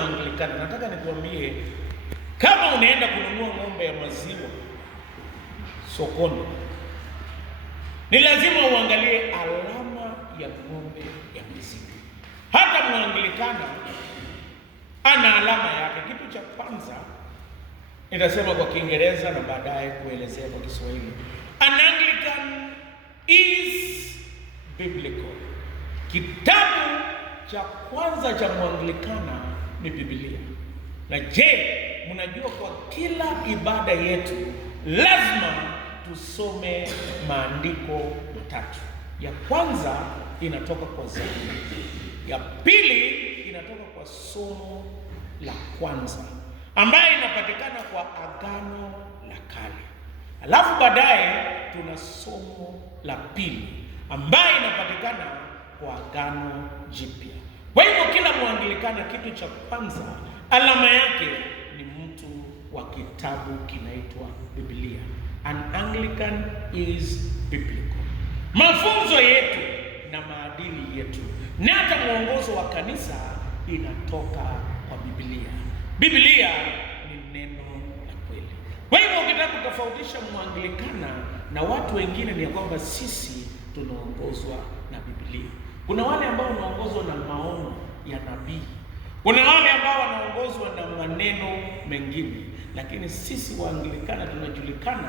Anglikana, nataka nikuambie, kama unaenda kununua ng'ombe ya maziwa sokoni, ni lazima uangalie alama ya ng'ombe ya maziwa. Hata Mwanglikana ana alama yake. Kitu cha kwanza nitasema kwa Kiingereza na baadaye kuelezea kwa Kiswahili. An Anglican is biblical. Kitabu cha kwanza cha Mwanglikana ni Biblia. Na je, mnajua kwa kila ibada yetu lazima tusome maandiko matatu. Ya kwanza inatoka kwa Zaburi, ya pili inatoka kwa somo la kwanza ambaye inapatikana kwa Agano la Kale, alafu baadaye tuna somo la pili ambaye inapatikana kwa Agano Jipya. Kwa hivyo kila Mwanglikana, kitu cha kwanza alama yake ni mtu wa kitabu kinaitwa Biblia. An Anglican is biblical. Mafunzo yetu na maadili yetu na hata mwongozo wa kanisa inatoka kwa Biblia. Biblia ni neno la kweli. Kwa hivyo ukitaka kutofautisha Mwanglikana na watu wengine ni kwamba sisi tunaongozwa na Biblia. Kuna wale ambao wanaongozwa na maono ya nabii, kuna wale ambao wanaongozwa na maneno mengine, lakini sisi Waanglikana tunajulikana,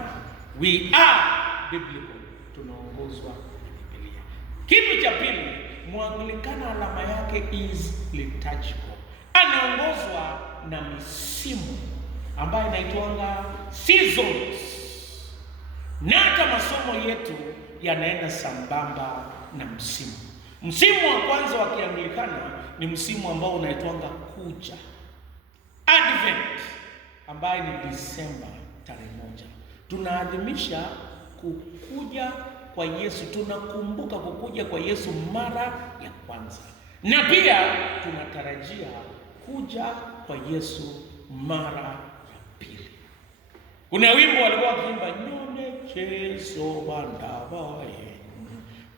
we are biblical, tunaongozwa na Biblia. Kitu cha pili, Mwanglikana alama yake is liturgical. Anaongozwa na misimu ambayo inaitwanga seasons, na hata masomo yetu yanaenda sambamba na msimu. Msimu wa kwanza wa Kianglikana ni msimu ambao unaitwanga kuja, Advent, ambaye ni Disemba tarehe 1. Tunaadhimisha kukuja kwa Yesu, tunakumbuka kukuja kwa Yesu mara ya kwanza, na pia tunatarajia kuja kwa Yesu mara ya pili. Kuna wimbo walikuwa wakiimba, nyone cheso bandabaye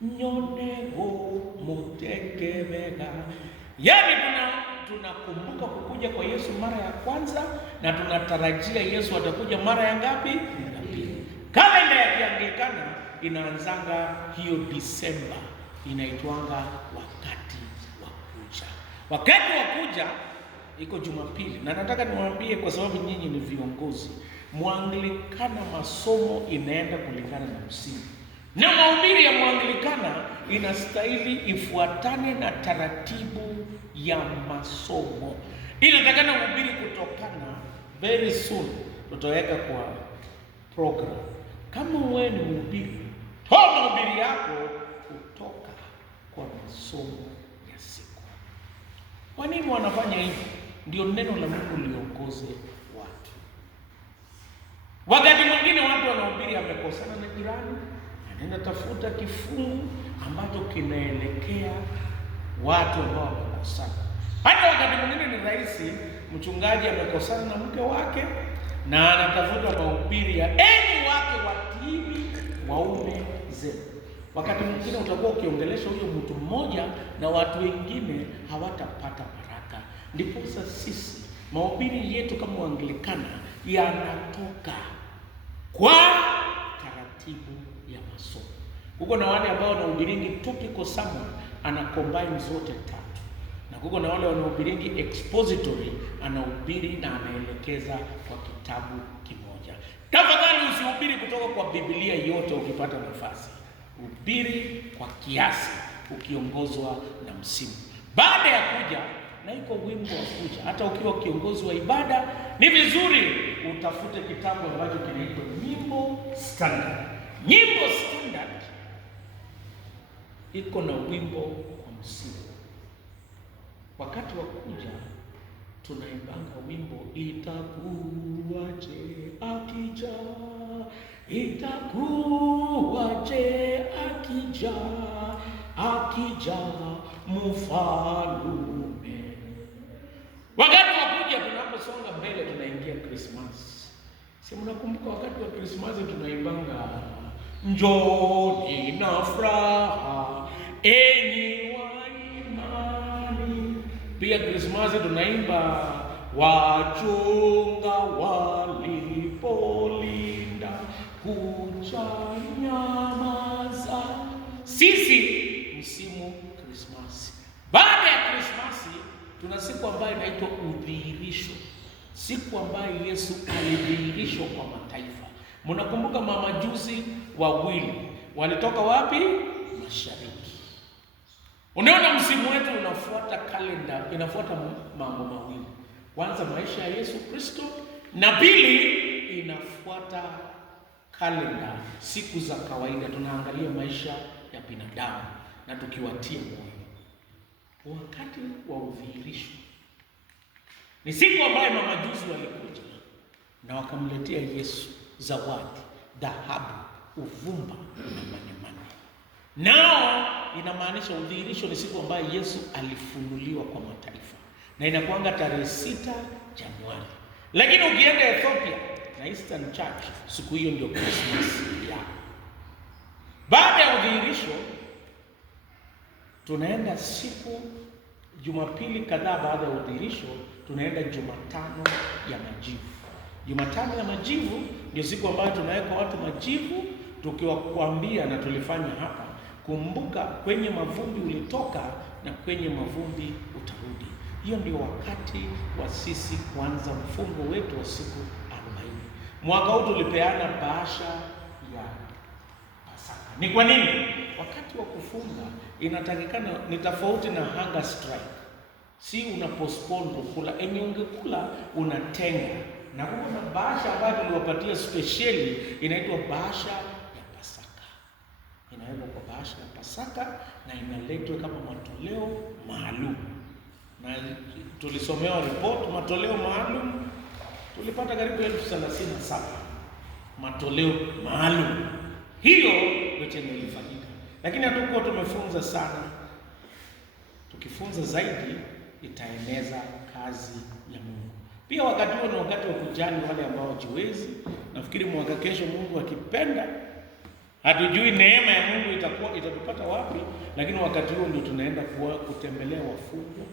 nyone ho mutekebega. Yaani tunakumbuka kukuja kwa Yesu mara ya kwanza na tunatarajia Yesu atakuja mara ya ngapi? Ya pili. Kalenda ya Kianglikana inaanzanga hiyo Disemba, inaitwanga wakati wa kuja. Wakati wa kuja iko Jumapili, na nataka niwaambie kwa sababu nyinyi ni viongozi, Mwanglikana masomo inaenda kulingana na msimu. Na mahubiri ya Mwanglikana inastahili ifuatane na taratibu ya masomo. Inatakana mahubiri kutokana, very soon tutaweka kwa program. Kama wewe ni mhubiri, toa mahubiri yako kutoka kwa masomo ya siku. Kwa nini wanafanya hivi? Ndio neno la Mungu liongoze watu. Wakati mwingine watu wanahubiri amekosana na jirani, anaenda tafuta kifungu ambacho kinaelekea watu ambao wamekosana. Hata wakati mwingine ni rahisi, mchungaji amekosana na mke wake na anatafuta mahubiri ya enyi wake watiini waume zenu. Wakati mwingine utakuwa ukiongelesha huyo mtu mmoja na watu wengine hawatapata baraka. Ndipo sisi mahubiri yetu kama Waanglikana yanatoka kwa taratibu ya masomo. Kuko na wale ambao wanahubiringi topical sermon, ana combine zote tatu, na kuko na wale wanahubiringi expository, anahubiri na anaelekeza kwa kitabu kimoja. Tafadhali usihubiri kutoka kwa Biblia yote ukipata nafasi. Hubiri kwa kiasi ukiongozwa na msimu. Baada ya kuja, na iko wimbo wa kuja, hata ukiwa kiongozi wa ibada ni vizuri utafute kitabu ambacho kinaitwa Nyimbo Standard. Nyimbo Standard iko na wimbo kwa msimu. Wakati wa kuja tunaimbanga wimbo, itakuwaje akija, itakuwaje akija, akija mfalume. Wakati wa kuja tunaposonga mbele tunaingia Christmas. Si mnakumbuka wakati wa Christmas tunaimbanga, njoni na furaha enyi wa imani Pia Krismasi tunaimba wachunga walipolinda kuchanyamaza. Sisi msimu Krismasi. Baada ya Krismasi tuna siku ambayo inaitwa udhihirisho, siku ambayo Yesu alidhihirishwa kwa mataifa. Mnakumbuka mamajusi wawili walitoka wapi? Mashariki. Unaona, msimu wetu unafuata kalenda, inafuata mambo mawili. Kwanza maisha ya Yesu Kristo, na pili inafuata kalenda, siku za kawaida. Tunaangalia maisha ya binadamu na tukiwatia moyo. Wakati wa udhihirisho ni siku ambayo mamajusi walikuja na wakamletea Yesu zawadi, dhahabu, uvumba na manemane. Nao inamaanisha udhihirisho ni siku ambayo Yesu alifunuliwa kwa mataifa, na inakuanga tarehe 6 Januari. Lakini ukienda Ethiopia na Eastern Church, siku hiyo ndio Christmas yao. Baada ya udhihirisho tunaenda siku Jumapili kadhaa. Baada ya udhihirisho tunaenda Jumatano ya Majivu. Jumatano ya Majivu ndio siku ambayo tunaweka watu majivu, tukiwakuambia, na tulifanya hapa, kumbuka kwenye mavumbi ulitoka na kwenye mavumbi utarudi. Hiyo ndio wakati wa sisi kuanza mfungo wetu wa siku 40. Mwaka huu tulipeana bahasha ya Pasaka. Ni kwa nini? Wakati wa kufunga inatakikana ni tofauti na hunger strike. Si una postpone kukula, enye ungekula unatenga. Na kuna bahasha ambayo tuliwapatia specially inaitwa bahasha ya Pasaka. Inawekwa kwa bahasha ya Pasaka na inaletwa kama matoleo maalum. Na tulisomewa report matoleo maalum tulipata karibu 37,000 matoleo maalum. Hiyo yote ilifanyika. Lakini hatukuwa tumefunza sana. Tukifunza zaidi itaeneza kazi ya Mungu. Pia wakati huo ni wakati wa kujali wale ambao hawajiwezi. Nafikiri mwaka kesho Mungu akipenda, hatujui neema ya Mungu itatupata wapi, lakini wakati huo ndio tunaenda kutembelea wafungwa.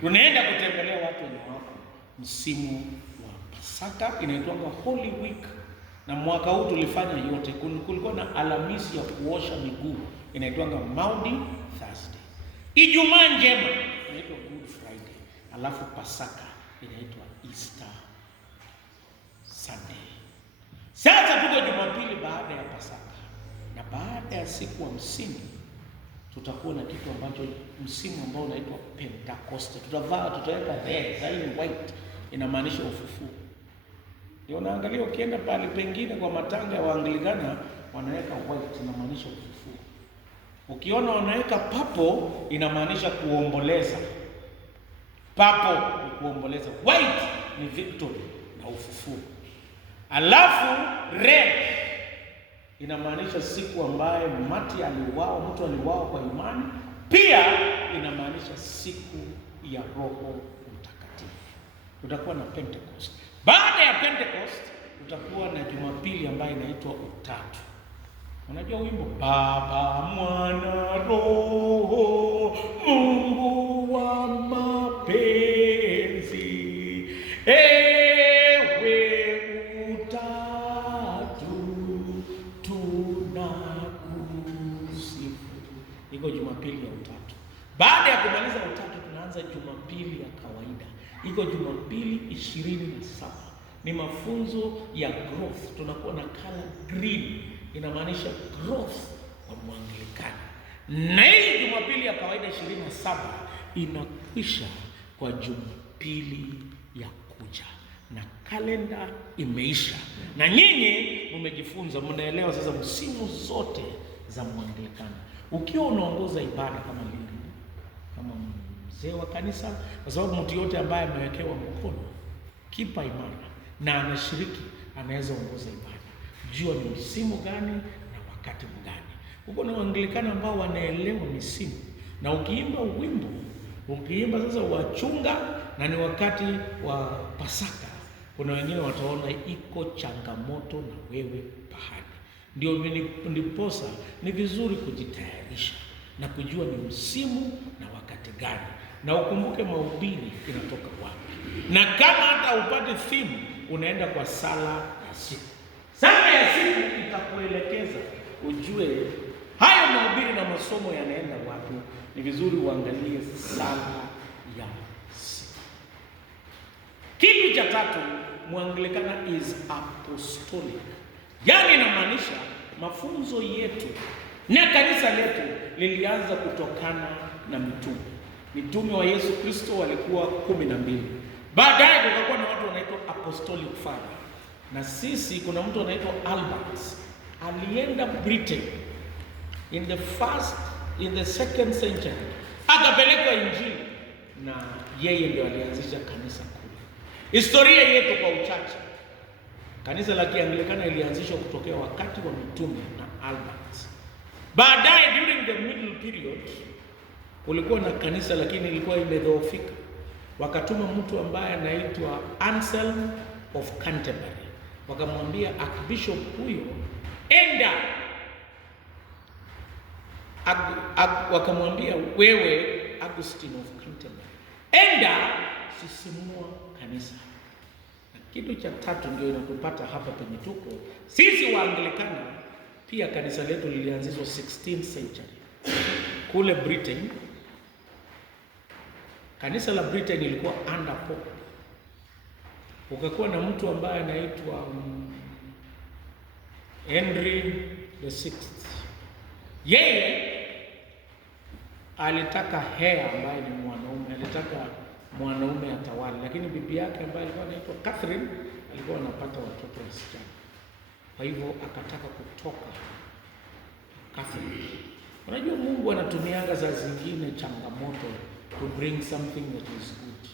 Tunaenda kutembelea watu wenye wako. Msimu wa Pasaka inaitwa Holy Week. Na mwaka huu tulifanya yote. Kulikuwa na Alhamisi ya kuosha miguu inaitwa Maundy Thursday. Ijumaa njema inaitwa Good Friday. Alafu Pasaka inaitwa Easter Sunday. Sasa tuko Jumapili baada ya Pasaka. Na baada ya siku 50 tutakuwa na kitu ambacho msimu ambao unaitwa Pentecost. Tutaweka red, zaidi white, inamaanisha ufufuo. Ndio unaangalia ukienda pale pengine kwa matanga ya Waanglikana wanaweka white, inamaanisha ufufuo. Ukiona wanaweka purple inamaanisha kuomboleza. Purple ni kuomboleza, white ni victory na ufufuo. Alafu red inamaanisha siku ambayo mtu aliuawa kwa imani. Pia inamaanisha siku ya Roho Mtakatifu. Tutakuwa na Pentecost. Baada ya Pentecost tutakuwa na Jumapili ambayo inaitwa Utatu. Unajua wimbo Baba, Mwana, Roho, Mungu wa mapenzi, ewe Utatu tunakusifu. Iko Jumapili ya Utatu. Baada ya kumaliza Utatu tunaanza Jumapili ya kawaida. Iko Jumapili 27. Ni mafunzo ya growth. Tunakuwa na color green, inamaanisha growth kwa Mwanglikana. Na hii Jumapili ya kawaida 27 inakwisha kwa Jumapili ya kuja, na kalenda imeisha. Na nyinyi mmejifunza, mnaelewa sasa msimu zote za Mwanglikana. Ukiwa unaongoza ibada kama mzee wa kanisa, kwa sababu mtu yote ambaye amewekewa mkono kipa imara na anashiriki anaweza ongoza ibada. Jua ni msimu gani na wakati gani. Huko na Waanglikana ambao wanaelewa misimu, na ukiimba wimbo, ukiimba sasa wachunga na ni wakati wa Pasaka, kuna wengine wataona iko changamoto na wewe pahali. Ndio ndiposa ni vizuri kujitayarisha na kujua ni msimu na wakati gani. na ukumbuke mahubiri inatoka wapi, na kama hata upate theme, unaenda kwa sala ya siku. Sala ya siku itakuelekeza ujue hayo mahubiri na masomo yanaenda wapi. Ni vizuri uangalie sala ya siku. Kitu cha tatu, Mwanglikana is apostolic. Yaani inamaanisha mafunzo yetu na kanisa letu lilianza kutokana na mitume. Mitume wa Yesu Kristo walikuwa 12. Baadaye kukakuwa na watu wanaitwa apostolic father. Na sisi kuna mtu anaitwa Albert, alienda Britain in the second century, akapelekwa Injili na yeye ndio alianzisha kanisa kule. Historia yetu kwa uchache, kanisa la Kianglikana ilianzishwa kutokea wakati wa mitume na Albert. Baadaye during the middle period kulikuwa na kanisa lakini ilikuwa imedhoofika. Wakatuma mtu ambaye anaitwa Anselm of Canterbury. Wakamwambia Archbishop huyo, enda. Wakamwambia wewe Augustine of Canterbury, enda sisimua kanisa. Na kitu cha tatu ndio inatupata hapa penye tuko sisi Waanglikana. Pia kanisa letu lilianzishwa 16th century kule Britain. Kanisa la Britain ilikuwa under Pope. Ukakuwa na mtu ambaye anaitwa Henry the Sixth. Yeye alitaka heir ambaye ni mwanaume, alitaka mwanaume atawale, lakini bibi yake ambaye alikuwa anaitwa Catherine alikuwa anapata watoto wasichana. Kwa hivyo akataka kutoka Catherine. Unajua Mungu anatumianga saa zingine changamoto to bring something that is good.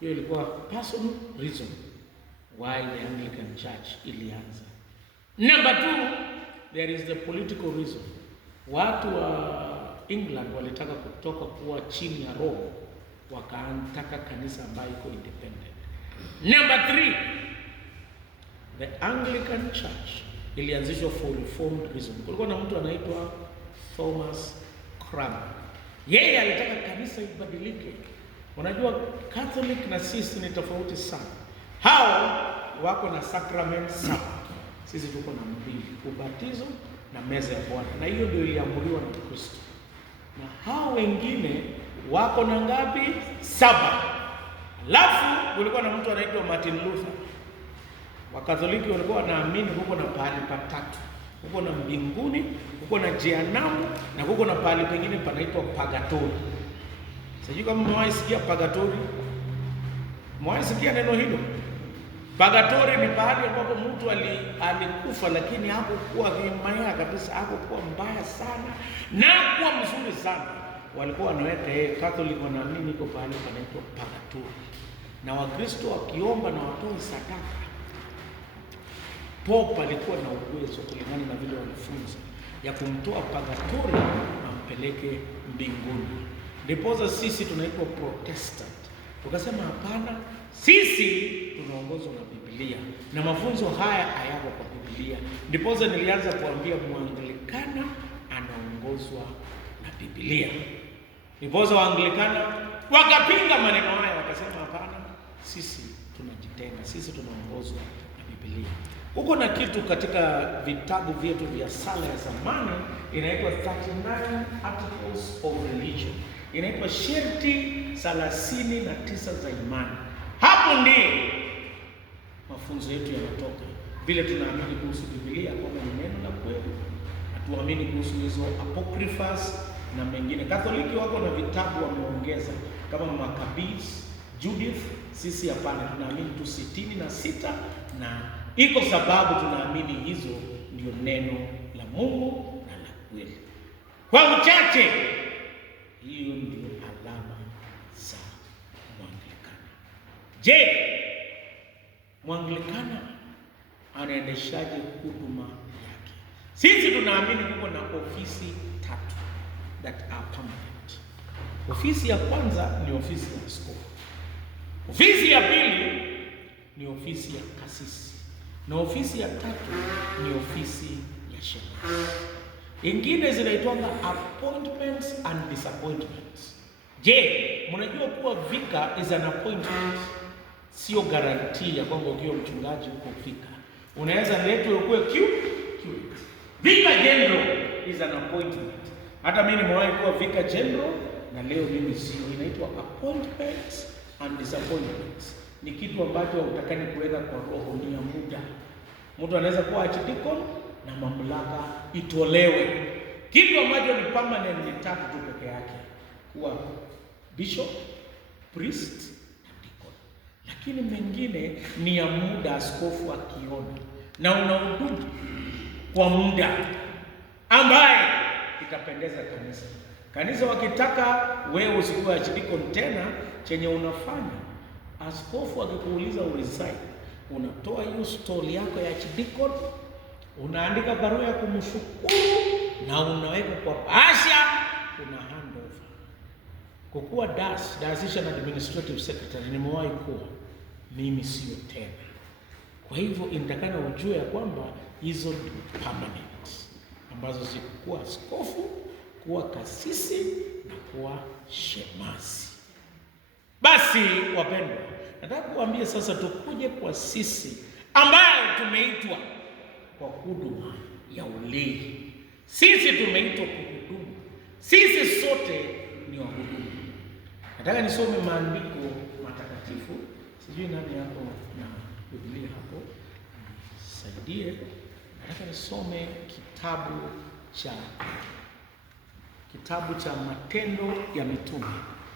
Hiyo ilikuwa personal reason why the Anglican Church ilianza. Number 2, there is the political reason. Watu wa England walitaka kutoka kuwa chini ya Rome, wakaanzisha kanisa ambayo iko independent. Number 3, the Anglican Church ilianzishwa for reformed reason. Kulikuwa na mtu anaitwa Thomas Cranmer. Yeye alitaka kanisa ibadilike. Unajua Catholic na sisi ni tofauti sana. Hao wako na sacrament saba, sisi tuko na mbili, ubatizo na meza ya Bwana, na hiyo ndio iliamuriwa na Kristo. Na hao wengine wako na ngapi? 7. Alafu kulikuwa na mtu anaitwa Martin Luther. Wakatholiki walikuwa wanaamini huko na pahali patatu, huko na mbinguni, huko na jehanamu, na huko na pahali pengine panaitwa purgatory. Sijui kama mmewahi sikia purgatory. Mmewahi sikia neno hilo? Purgatory ni pahali ambapo mtu alikufa lakini hakukuwa vibaya kabisa, hakukuwa mbaya sana na kuwa mzuri sana. Walikuwa wanaweka Catholic wanaamini iko pahali panaitwa purgatory. Na Wakristo wakiomba na watoe sadaka, Pope alikuwa na uwezo kulingana na vile walifunza ya kumtoa purgatory na mpeleke mbinguni. Ndiposa sisi tunaitwa Protestant. Tukasema hapana, sisi tunaongozwa na Biblia na mafunzo haya hayako kwa Biblia. Ndiposa nilianza kuambia Mwanglikana anaongozwa na Biblia. Ndiposa Waanglikana wakapinga maneno haya, wakasema hapana, sisi tunajitenga, sisi tunaongozwa na Biblia. Huko na kitu katika vitabu vyetu vya sala ya zamani inaitwa 39 Articles of Religion. Inaitwa sharti 39 za imani. Hapo ndiyo mafunzo yetu yanatoka. Vile tunaamini kuhusu Biblia kwamba ni neno la kweli. Hatuamini kuhusu hizo apocryphas na mengine. Katoliki wako na vitabu wameongeza kama Maccabees, Judith. Sisi hapana, tunaamini tu 66 na iko sababu tunaamini hizo ndio neno la Mungu na la kweli. Kwa uchache, hiyo ndio alama za Mwanglikana. Je, Mwanglikana anaendeshaje huduma yake? Sisi tunaamini kuko na ofisi 3 that are permanent. Ofisi ya kwanza ni ofisi ya askofu. Ofisi ya pili ni ofisi ya kasisi. Na ofisi ya tatu ni ofisi ya shemasi. Ingine zinaitwa appointments and disappointments. Je, mnajua kuwa vika is an appointment, sio guarantee ya kwamba ukiwa mchungaji uko vika. Unaweza letwe ukuwe curate. Vika general is an appointment. Hata mimi nimewahi kuwa vika general na leo mimi sio. Inaitwa appointments and disappointments. Ni kitu ambacho utakani kuweka kwa roho, ni ya muda. Mtu anaweza kuwa archdeacon na mamlaka itolewe. Kitu ambacho ni permanent ni tatu tu peke yake, kuwa bishop, priest na deacon. Lakini mengine ni ya muda, askofu akiona, na unahudumu kwa muda ambaye itapendeza kanisa. Kanisa wakitaka wewe usikuwe archdeacon tena, chenye unafanya, askofu akikuuliza uresign, unatoa hiyo story yako ya archdeacon, unaandika barua ya kumshukuru na unaweka kwa bahasha, una handover. Kukuwa Diocesan Administrative Secretary nimewahi kuwa, mimi sio tena. Kwa hivyo inatakana ujue ya kwamba hizo ni permanent, ambazo zikuwa askofu, kuwa kasisi na kuwa shemasi. Basi wapendwa, nataka kuambia sasa tukuje kwa sisi ambayo tumeitwa kwa huduma ya ulei. Sisi tumeitwa kuhudumu. Sisi sote ni wahudumu. Nataka nisome maandiko matakatifu. Sijui nani yako na Biblia hapo, saidie. Nataka nisome kitabu cha Matendo ya Mitume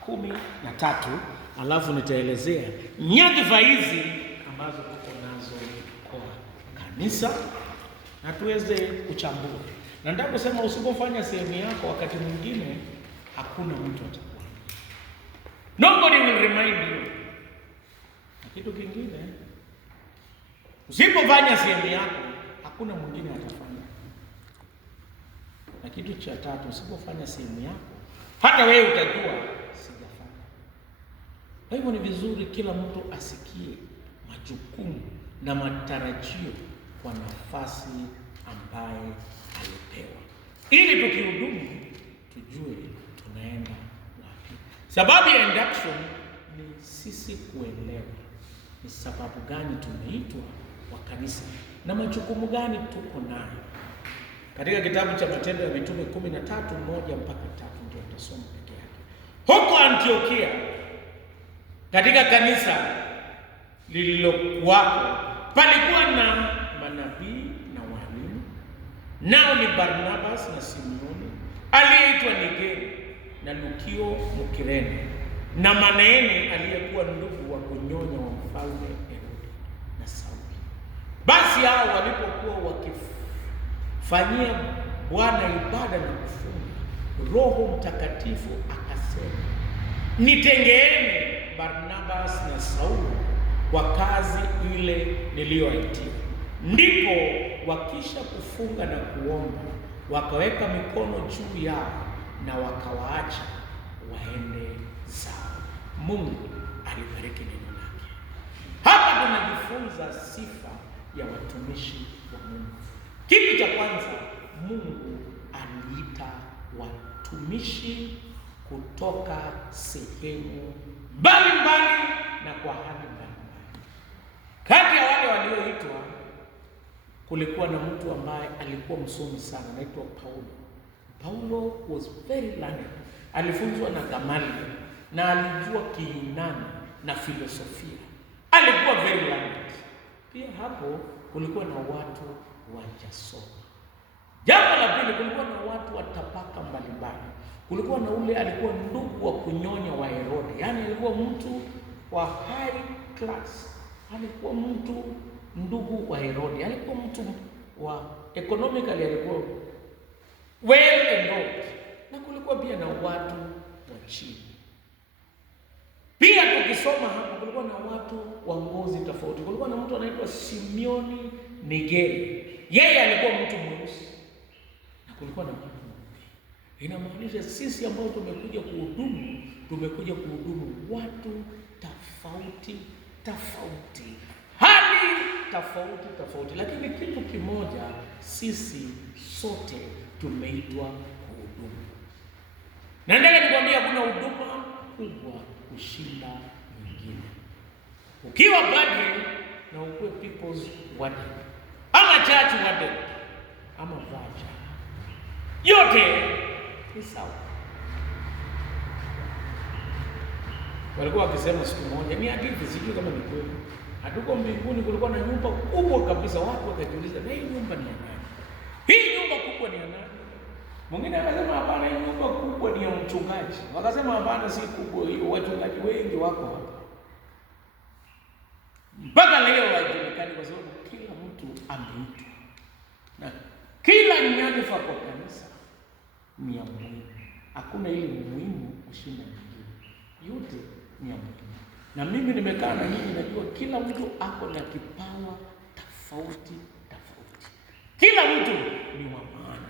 13, alafu nitaelezea nyadhifa hizi ambazo tuko nazo kwa kanisa na tuweze kuchambua. Na nataka kusema usipofanya sehemu yako, wakati mwingine hakuna mtu atakuwa. Nobody will remind you. Na kitu kingine, usipofanya sehemu yako, hakuna mwingine atafanya. Na kitu cha tatu, usipofanya sehemu yako, hata wewe utajua sijafanya. Kwa hivyo ni vizuri kila mtu asikie majukumu na matarajio kwa nafasi ambaye alipewa, ili tukihudumu tujue tunaenda wapi. Sababu ya induction ni sisi kuelewa ni sababu gani tumeitwa wa kanisa na majukumu gani tuko nayo. Katika kitabu cha Matendo ya Mitume 13:1 mpaka 3 ndio tutasoma peke yake. Huko Antiokia, katika kanisa lililokuwako, palikuwa na manabii na walimu. Nao ni Barnabas na Simeoni aliyeitwa Nigeri, na Lukio Mkirene, na Manaeni aliyekuwa ndugu wa kunyonya wa mfalme Herode na Sauli. Basi hao walipokuwa wakifanyia Bwana ibada na kufunga, Roho Mtakatifu akasema, nitengeeni Barnabas na Sauli kwa kazi ile niliyoitia. Ndipo wakisha kufunga na kuomba, wakaweka mikono juu yao na wakawaacha waende zao. Mungu alibariki neno lake. Hapa tunajifunza sifa ya watumishi wa Mungu. Kitu cha kwanza, Mungu aliita watumishi kutoka sehemu mbalimbali na kwa hali mbalimbali. Kati ya wale walioitwa kulikuwa na mtu ambaye alikuwa msomi sana, anaitwa Paulo. Paulo was very learned. Alifunzwa na Gamaliel na alijua Kiyunani na filosofia. Alikuwa very learned. Pia hapo kulikuwa na watu wajasoma. Jambo la pili, kulikuwa na watu wa tabaka mbalimbali. Kulikuwa na ule alikuwa ndugu wa kunyonya wa Herode, yaani alikuwa mtu wa high class, alikuwa mtu ndugu wa Herode, alikuwa mtu wa economically, alikuwa well endowed. Na kulikuwa pia na watu wa chini. Pia tukisoma hapa kulikuwa na watu wa ngozi tofauti. Kulikuwa na mtu anaitwa Simeoni Nigeri, yeye alikuwa mtu mweusi, na kulikuwa na mtu mweupe. Inamaanisha sisi ambao tumekuja kuhudumu watu tofauti tofauti, hali tofauti, lakini kitu kimoja, sisi sote tumeitwa kuhudumu. Na nataka nikwambia kuna huduma kubwa kushinda nyingine. Ukiwa padri na ukuwe people's warden, ama church warden, ama vaja, yote ni sawa. Walikuwa wakisema siku moja, ni hadithi, sijui kama ni kweli, hatuko mbinguni kulikuwa na nyumba kubwa kabisa. Watu wakajiuliza, na hii nyumba ni ya nani? Hii nyumba kubwa ni ya nani? Mwingine akasema hapana, hii nyumba kubwa ni ya mchungaji. Wakasema hapana, si kubwa hiyo, wachungaji wengi wako hapa. Mpaka leo haijulikani, kwa sababu kila mtu ameitwa, na kila nyadhifa kwa kanisa ni ya muhimu. Hakuna ile muhimu kushinda nyingine, yote ni ya muhimu. Na mimi nimekaa na nyinyi, najua kila mtu ako na kipawa tofauti tofauti. Kila mtu ni wa maana.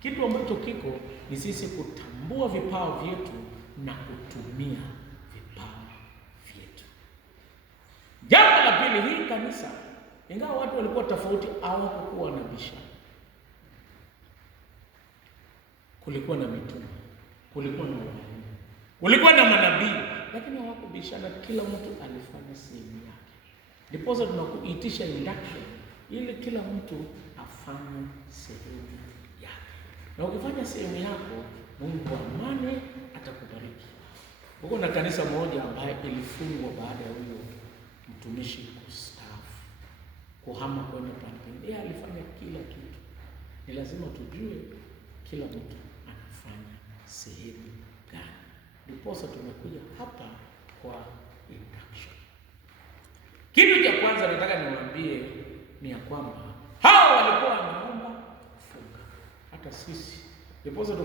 Kitu ambacho kiko ni sisi kutambua vipawa vyetu na kutumia vipawa vyetu. Jambo la pili, hii kanisa, ingawa watu walikuwa tofauti, hawakuwa na bishana. Kulikuwa na mitume, kulikuwa na walimu, kulikuwa na manabii, lakini hawakubishana. Kila mtu alifanya sehemu yake. Ndiposa tunakuitisha induction, ili kila mtu afanye sehemu yake. Na ukifanya sehemu yako, Mungu wa amani atakubariki. Huko na kanisa moja ambaye ilifungwa baada ya huyo mtumishi kustaafu, kuhama kwenda pande. Yeye alifanya kila kitu. Ni lazima tujue kila mtu anafanya sehemu gani. Ndiposa tumekuja hapa kwa induction. Kitu cha kwanza nataka niwaambie ni ya kwamba hao walikuwa wanaomba kufunga, hata sisi. Ndiposa